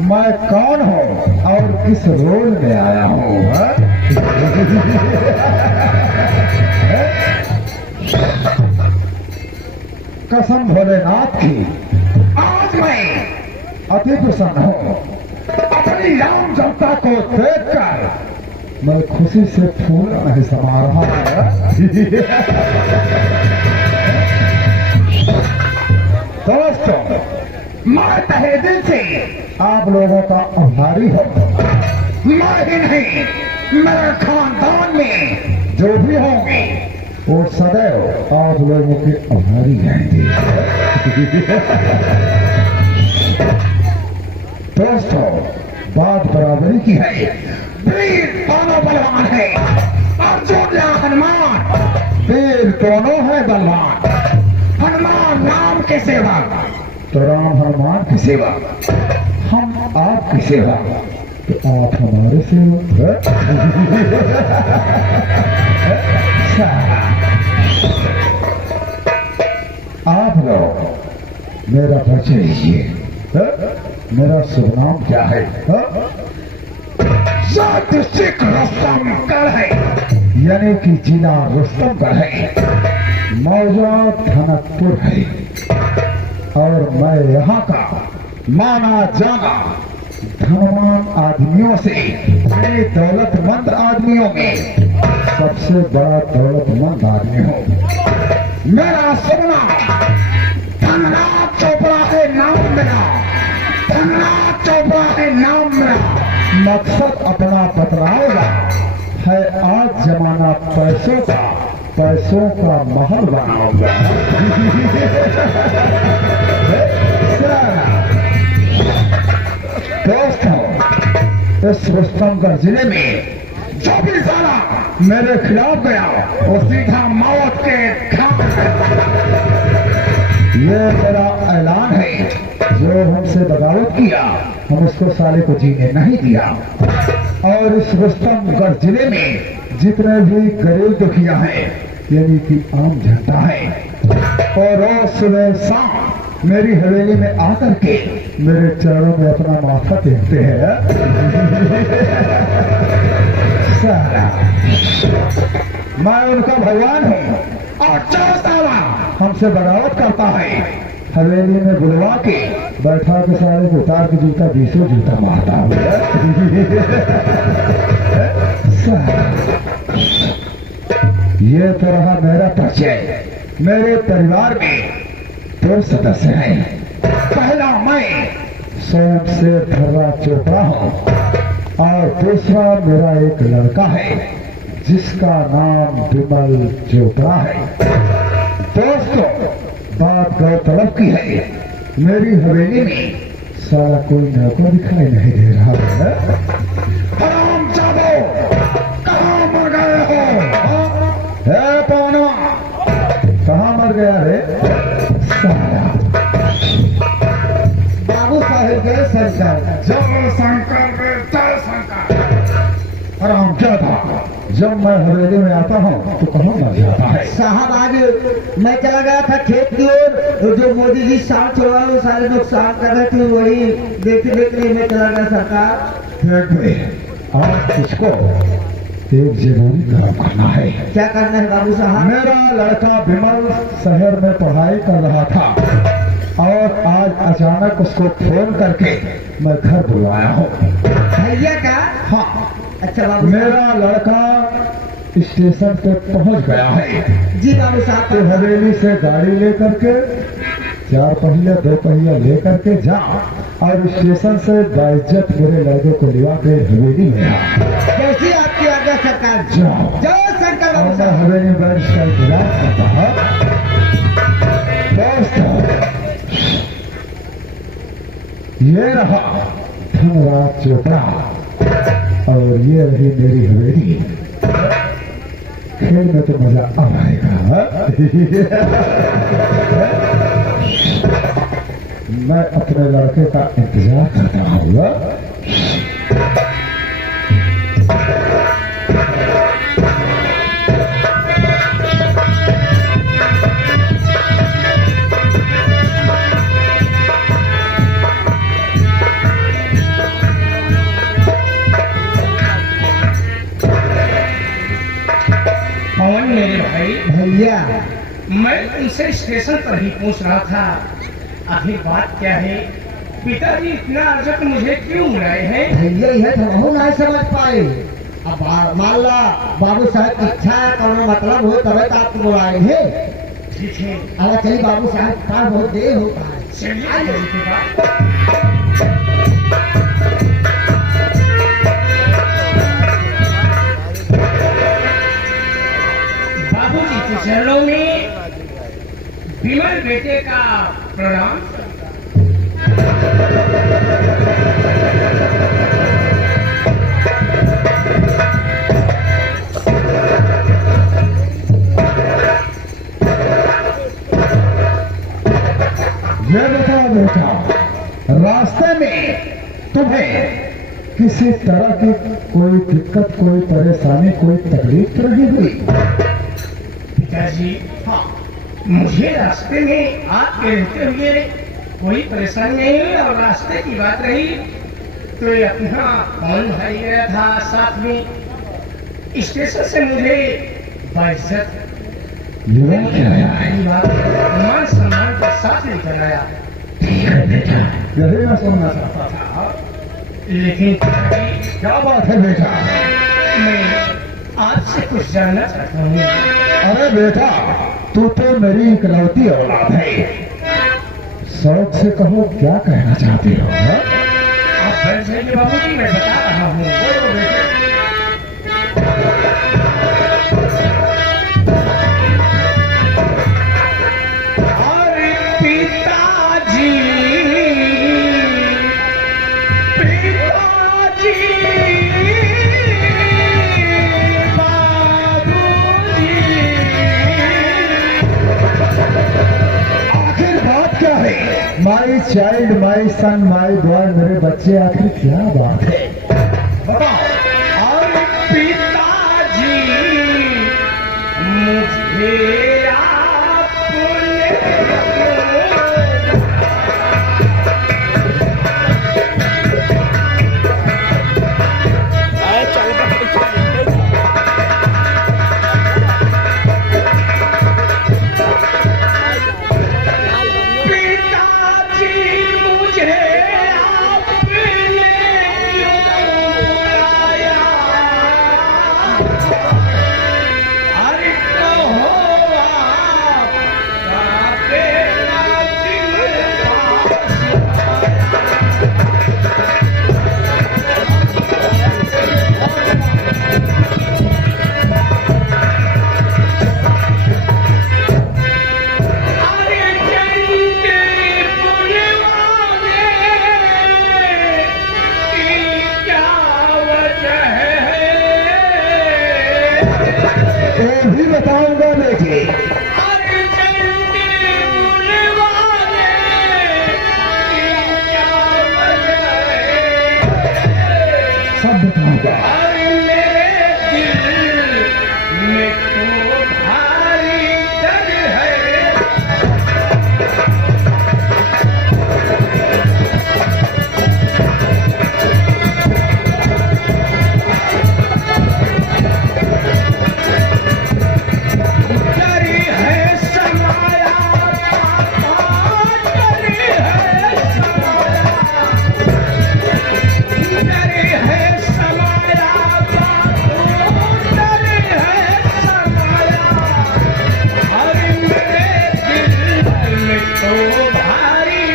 मैं कौन हूँ और किस रोल में आया हूँ? कसम भोलेनाथ की, आज मैं अति प्रसन्न हूँ। अपनी राम जनता को देखकर मैं खुशी से फूल नहीं समा रहा है। दोस्तों, मैं तहे दिल से आप लोगों का आभारी हूँ। मैं ही नहीं, मेरे खानदान में जो भी होंगे वो सदैव आप लोगों के आभारी रहेंगे। दोस्तों, बात बराबरी की है। वीर दोनों बलवान है, अर्जुन या हनुमान। वीर दोनों है बलवान। हनुमान नाम के सेवा तो राम हनुमान की सेवा, हम आपकी सेवा तो आप हमारे सेवक। आप लोग मेरा परिचय लीजिए। मेरा शुभ नाम क्या है? डिस्ट्रिक्ट रुस्तमगढ़ है, यानी कि जिला रुस्तमगढ़ है। मौजा धनकपुर है और मैं यहाँ का माना जाना धनवान आदमियों से, दौलतमंद आदमियों में सबसे बड़ा दौलतमंद आदमी हूँ। मेरा सपना धनराज चोपड़ा है नाम मेरा। धनराज चोपड़ा है नाम मेरा। मकसद अपना बतलाएगा है आज जमाना पैसों का, पैसों का महल बनाऊंगा। दोस्तों, इस रुस्तमगढ़ जिले में जो भी सारा मेरे खिलाफ गया वो सीधा मौत के घाट। ये मेरा ऐलान है। जो हमसे बगावत किया हम उसको साले को जीने नहीं दिया। और इस रुस्तमगढ़ जिले में जितने भी गरीब दुखिया हैं, यानी कि आम जनता है, और रोज सुबह शाम मेरी हवेली में आकर के मेरे चरणों में अपना माथा टेकते हैं। मैं उनका भगवान हूँ और जो साला हमसे बगावत करता है हवेली में बुलवा के बैठा के सारे को उतार के जूता 20 जूता मारता हूँ। ये तो रहा मेरा परिचय। मेरे परिवार में 2 सदस्य हैं। पहला मैं स्वयं से धनराज चोपड़ा हूँ और दूसरा मेरा एक लड़का है जिसका नाम विमल चोपड़ा है। दोस्तों, बात गौरतलब की है, मेरी हवेली में सारा कोई नौकर दिखाई नहीं दे रहा है। हराम जादो, कहाँ मर गए हो? पौना, कहाँ मर गया रे? सारा बाबू साहेब गए शंकर, जय शंकर, जय शंकर। हराम जादा, जब मैं हवेली में आता हूँ तो कहाँ मर जाता है? साहब, आज मैं चला गया था खेत की ओर, जो मोदी जी सांप छोड़ा वो सारे नुकसान कर रहे थे, वही देखते देखते मैं चला गया सरकार। आज इसको एक जरूरी काम करना है। क्या करना है बाबू साहब? मेरा लड़का विमल शहर में पढ़ाई कर रहा था और आज अचानक उसको फोन करके मैं घर बुलाया हूँ। भैया का? हाँ। अच्छा बाबू, मेरा लड़का स्टेशन पे पहुंच गया है। जी बाबू साहब। तो हवेली से गाड़ी लेकर के 4 पहिया 2 पहिया लेकर के जा और स्टेशन से बाइज्जत मेरे लड़के को लिवा के हवेली में आ। कैसी आपकी आज्ञा सरकार? जाओ। जय शंकर बाबू मैं साहब। हवेली में बैठ का इंतजार करता है। दोस्तों, ये रहा धनराज चोपड़ा और ये रही मेरी हवेली। खेल में तो मजा आ आएगा। मैं अपने लड़के का इंतजार करता हूँ। भाई भैया मैं तुमसे स्टेशन पर ही पूछ रहा था। आखिर बात क्या है? पिताजी इतना अर्जेंट मुझे क्यों बुलाए हैं? भैया यह तो हम नहीं समझ पाए। अब मान ला बाबू साहब की इच्छा है, कौन मतलब हो तब तो आपको बुलाए हैं। ठीक है, अगर चलिए बाबू साहब का बहुत देर होता है। चलिए जल्दी के बाद। बाबूजी के चरणों में विमल बेटे का प्रणाम। ये बताओ बेटा, रास्ते में तुम्हें किसी तरह की कोई दिक्कत, कोई परेशानी, कोई तकलीफ तो नहीं हुई? पिताजी हाँ, मुझे रास्ते में आपके रहते हुए कोई परेशानी नहीं हुई। और रास्ते की बात रही तो ये अपना कौन भाई गया था साथ में। स्टेशन से मुझे बाइज्जत निवार क्या आया है? मान सम्मान के साथ लेकर आया। ठीक है बेटा, यही मैं सुनना चाहता था। लेकिन पिताजी क्या बात है बेटा? मैं आपसे कुछ जानना चाहता हूँ। अरे बेटा, तू तो मेरी इकलौती औलाद है। शौक से कहो, क्या कहना चाहती हो? हाँ? आप बैठ जाइए बाबूजी, मैं बता रहा हूँ। बोलो बेटे। अरे पिताजी, पिताजी, बाबूजी। आखिर बात क्या है? My child, my sun, my boy, मेरे बच्चे, आखिर क्या बात है? बताओ। अरे पिताजी, मुझे आपने पिताजी, मुझे आपने क्यों बुलाया? अरे कहो आपका बेटा दिल अरे चंडी बुलवाने की क्या वजह है? ये भी बताऊंगा बेटे। अरे चंडी बुलवाने की क्या वजह है? सब बताऊंगा। अरे मेरे दिल में तो भारी दर्द है। डर है समाया पापा, डर है समाया, डर है समाया बापू, डर है समाया। अरे मेरे दिल में तो भारी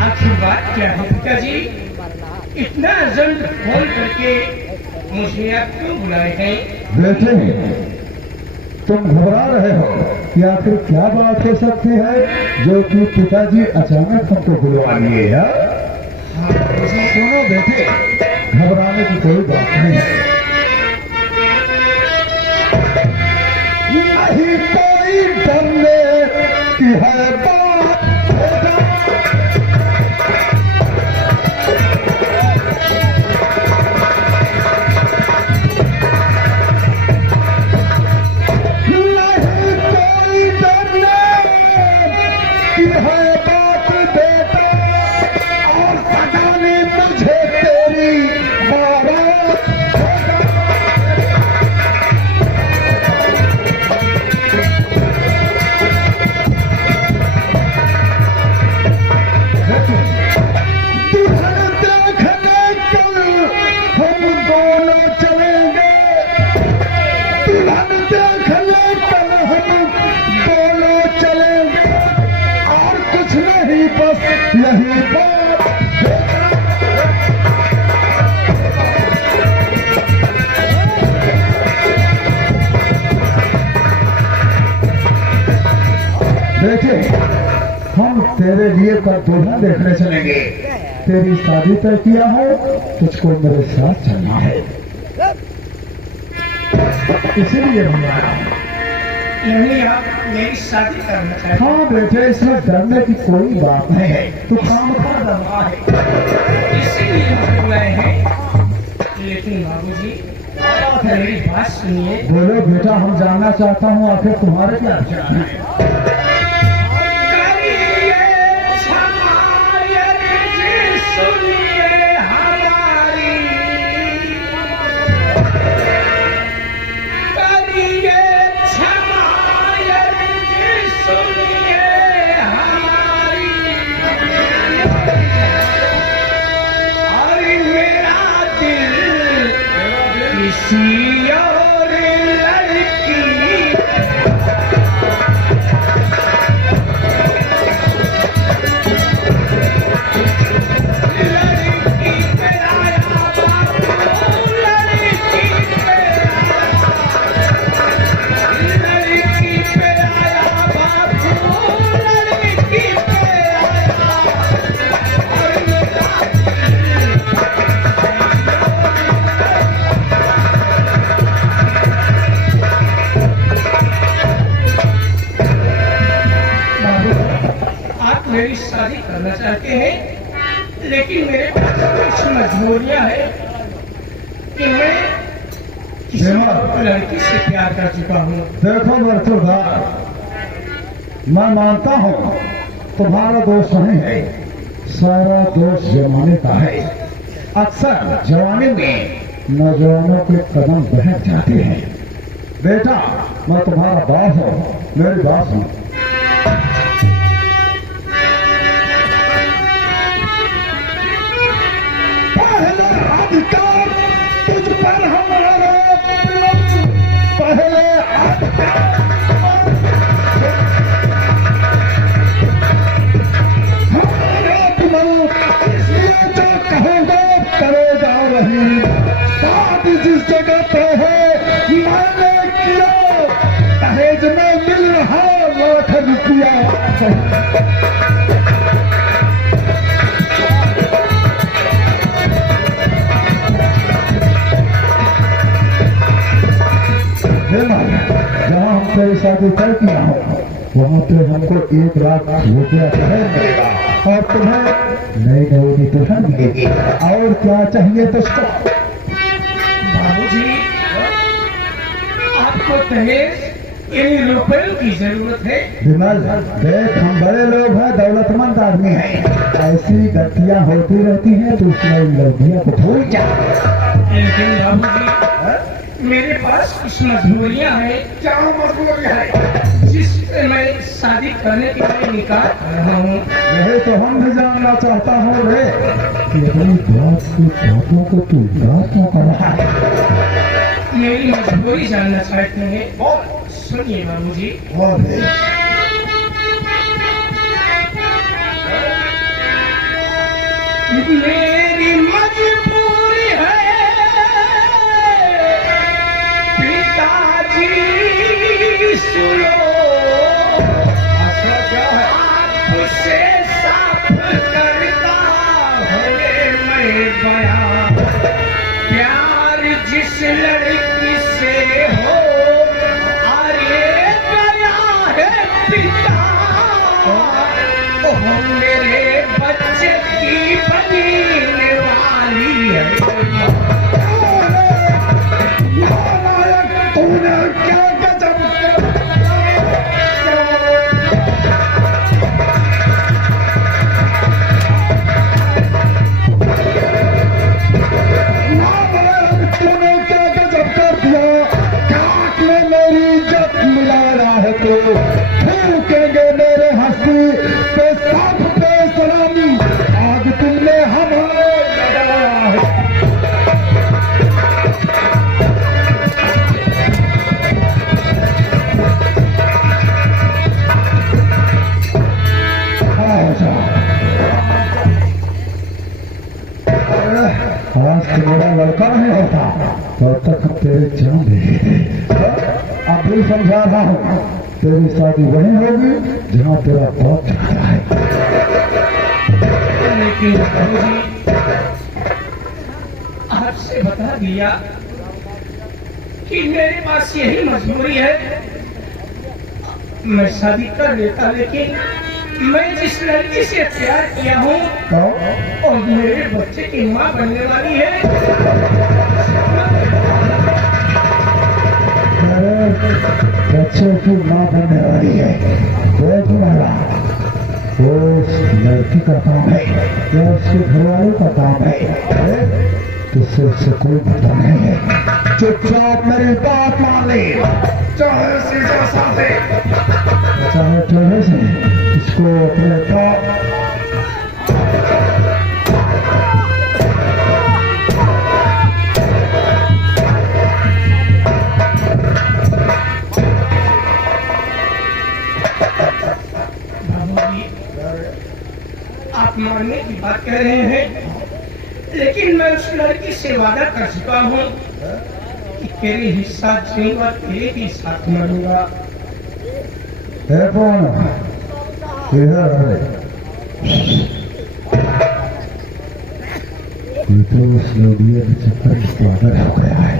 आखिर बात क्या है पिताजी? इतना जल्द फोन करके मुझे आप क्यों बुलाए हैं? बेटे, तुम घबरा रहे हो कि आखिर क्या बात हो सकती है जो कि पिताजी अचानक हमको बुलवा लिए है? सुनो बेटे, घबराने की कोई बात नहीं है। नहीं कोई डरने की है बात बेटा। नहीं कोई डरने की है बात बेटा, और सजाने कल हम दोनों चले और कुछ नहीं बस यही बात। देखे हम तेरे लिए कल दुल्हन देखने चलेंगे। तेरी शादी तय किया हो, तुझको मेरे साथ चलना है, इसीलिए हम आया हूं। यानी आप मेरी शादी करना चाहते हैं? हाँ बेटे, इसमें डरने की कोई बात नहीं है। तू काम कर रहा है, इसीलिए मुझे बुलाए हैं। लेकिन बाबूजी मेरी बात सुनिए। बोलो बेटा, हम जानना चाहता हूँ आखिर तुम्हारे क्या विचार है। किसी और लड़की पे आया बाबू, लड़की पे आया बाबू, लड़की पे आया और मेरा मेरी शादी करना चाहते हैं, लेकिन मेरे पास कुछ मजबूरियां हैं कि मैं किसी और लड़की से प्यार कर चुका हूँ। देखो मर्तुदार, मैं मानता हूँ तुम्हारा दोष नहीं है, सारा दोष जवानी का है। अक्सर जवानी में नौजवानों के कदम बहक जाते हैं। बेटा, मैं तुम्हारा बाप हूँ, मेरी बात सुनो। पहले अधिकार तुझ पर हमारा, पहले इसलिए जो कहोगे करेगा वही। बात जिस जगह पे है मैंने किया, दहेज में मिल रहा लाख रुपया। जहाँ हम तेरी शादी तय किया हो, वहाँ पे हमको 1 लाख रुपया दहेज मिलेगा और तुम्हें नई नई दुल्हन मिलेगी। और क्या चाहिए तुझको? बाबूजी, आपको दहेज इन रुपयों की जरूरत है? विमल देख, हम बड़े लोग हैं, दौलतमंद आदमी हैं, ऐसी गलतियाँ होती रहती हैं, तो उसमें इन लड़कियों को भूल जा। लेकिन बाबूजी, मेरे पास कुछ मजबूरियां हैं। क्या मजबूरियां हैं जिससे मैं शादी करने के लिए निकाल रहा हूँ? यही तो हम भी जानना चाहता हूँ रे, कि अपनी बात की बातों को तू याद क्यों कर रहा है? मेरी मजबूरी जानना चाहते हैं और सुनिए बाबूजी। मेरी मजबूरी है पिताजी, सुनो आपसे साफ करता हूँ मैं बयान। प्यार जिस लड़की से हो, अरे गया है पिता, वो मेरे बच्चे की बनने वाली है। तूने क्या गजब तूने क्या गजब कर दिया? काट में मेरी इज्जत मिला रहा है तो फूकेंगे मेरे हंसी पे सब पे सलामी। आग तुमने हमारे लगाया है। मेरा लड़का नहीं होता तब तक हम तेरी जान दे देते। अब भी समझा रहा हूँ, तेरी शादी वहीं होगी जहाँ तेरा बाप चाहता है। लेकिन बाबूजी आपसे बता दिया कि मेरे पास यही मजबूरी है। मैं शादी कर लेता, लेकिन मैं जिस लड़की से प्यार किया हूँ और मेरे बच्चे की माँ बनने वाली है, मेरे बच्चे की माँ बनने वाली है, वो तुम्हारा वो उस लड़की का काम है या उसके घरवालों का काम है, तुझसे उससे कोई पता नहीं है। चुपचाप मेरी बात मान ले, चाहे सीधा साधे चाहे टेढ़े से, इसको अपने आप मानने की बात कह रहे हैं, लेकिन मैं उस लड़की से वादा कर चुका हूँ कि तेरे हिस्सा जीऊंगा, तेरे ही साथ मरूंगा। है कौन इधर है? ये तो उस लोडिया के चक्कर में पागल हो गया है।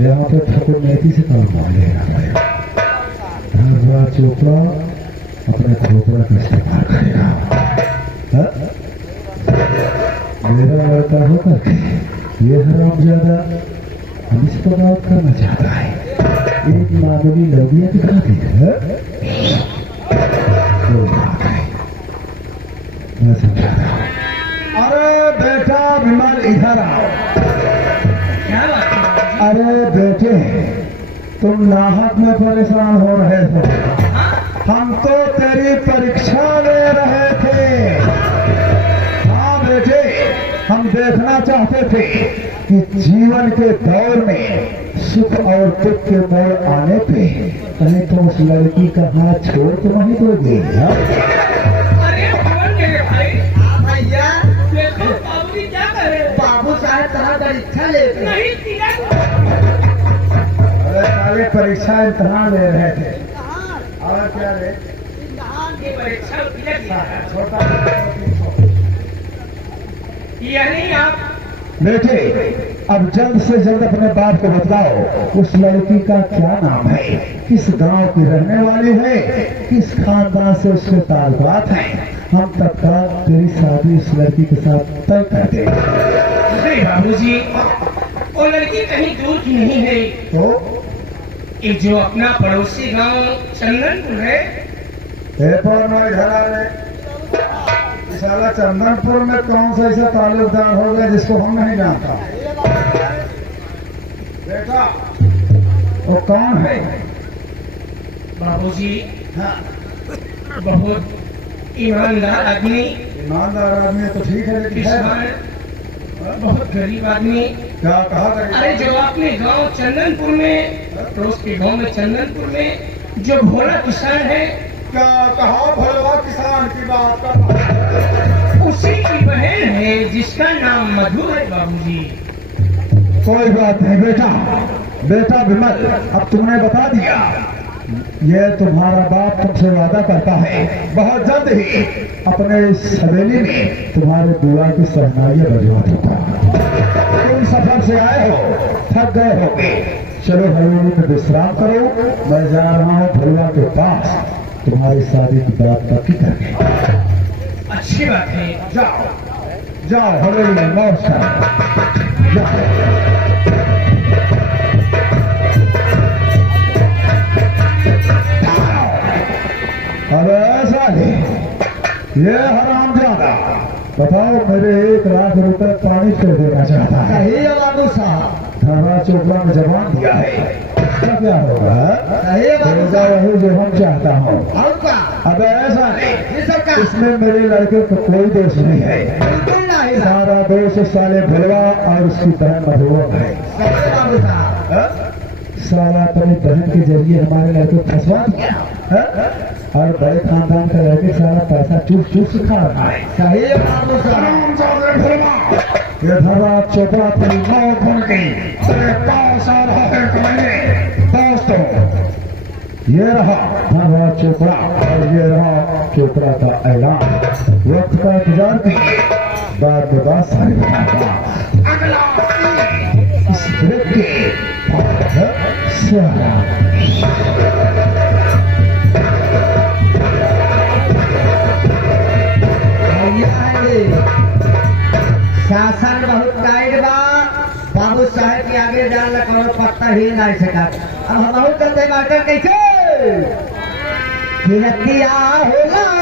यहाँ पे ठाकुर नेती से काम मान ले रहा है। धर्मराज चोपड़ा अपने खोपड़ा का इस्तेमाल करेगा। मेरा लड़का होकर के ये हरामजादा हम इस पर बात करना चाहता है। एक मानवी लड़कियां दिखाती है, मैं समझाता हूँ। अरे बेटा विमल इधर आओ। क्या बात है? अरे बेटे, तुम नाहक में परेशान हो रहे थे, हम तो तेरी परीक्षा ले रहे थे। हाँ बेटे, हम देखना चाहते थे कि जीवन के दौर में सुख और दुख के मोड़ आने पे कहीं तो उस लड़की का हाथ छोड़ तो नहीं दोगे? अरे भगवान मेरे भाई, भैया देखो बाबूजी क्या कर रहे हैं। बाबू साहब कहाँ परीक्षा ले रहे हैं? नहीं तिलक, अरे साले परीक्षा इम्तहान ले रहे थे। और क्या रे? ये परीक्षा तिलक दिया है। छोटा यानी आप बेटे, अब जल्द से जल्द अपने बाप को बताओ उस लड़की का क्या नाम है, किस गांव की रहने वाली है, किस खानदान से उसके ताल्लुकात हैं। हम तत्काल तेरी शादी उस लड़की के साथ तय कर देंगे। अरे बाबूजी, वो लड़की कहीं दूर की नहीं है। तो ये जो अपना पड़ोसी गांव चंदनपुर है, घर आ रहे साला चंदनपुर में कौन सा ऐसा ताल्लुकदार हो गया जिसको हम नहीं जानता? बेटा वो कौन है? बाबूजी हाँ, बहुत ईमानदार आदमी, ईमानदार आदमी तो ठीक है, लेकिन है किसान, बहुत गरीब आदमी। क्या कहा करेगा? अरे जो आपने गांव चंदनपुर में, पड़ोस के गांव में चंदनपुर में जो भोला किसान है, क्या कहा? भलवा किसान की बात कर, उसी की बहन है जिसका नाम मधु है बाबूजी। कोई बात नहीं बेटा। बेटा विमल, अब तुमने बता दिया, ये तुम्हारा बाप तुमसे वादा करता है बहुत जल्द ही अपने इस हवेली में तुम्हारे बुआ की सहनाइयां बजवा दूंगा। तुम सफर से आए हो, थक गए होगे, चलो हवेली में विश्राम करो। मैं जा रहा हूँ भलवा के पास तुम्हारी शादी की बात पक्की करके। अच्छी बात है, जाओ जाओ हवेली में मौज करो। जाओ। अबे ऐसा नहीं, ये हरामजादा बताओ मेरे 1 लाख रुपए तारीफ कर देना चाहता है। सही है बाबू साहब, धर्मराज चोपड़ा ने जवान दिया है, इसका क्या होगा? सही है बाबू होगा साहब। वही जो हम चाहता हूँ। और क्या? अब ऐसा नहीं, ये सब का इसमें मेरे लड़के को कोई दोष नहीं है। बिल्कुल नहीं है। सारा दोष साले भलवा और उसकी बहन मधुआ है। सही है बाबू साहब। हाँ? साला अपनी बहन के जरिए हमारे लड़के को फंसवा दिया, हाँ? और बड़े खानदान का लड़के सारा पैसा चूस चूस खा रहा है। सही है बाबू साहब। भरमा ये धरा चोपड़ा तेरी मौत होने की तेरे पास आ रहा है कमाने दोस्तों। ये रहा धरा चोपड़ा और ये रहा चोपड़ा का ऐलान। वक्त का इंतजार कीजिए, बाद में बात सारी बताऊंगा। अगला इस ग्रुप के शासन बहुत टाइट बा, बाबू साहब के आगे जान कौन पत्ता ही नहीं सका। अब हम बहुत चलते मास्टर कैसे होला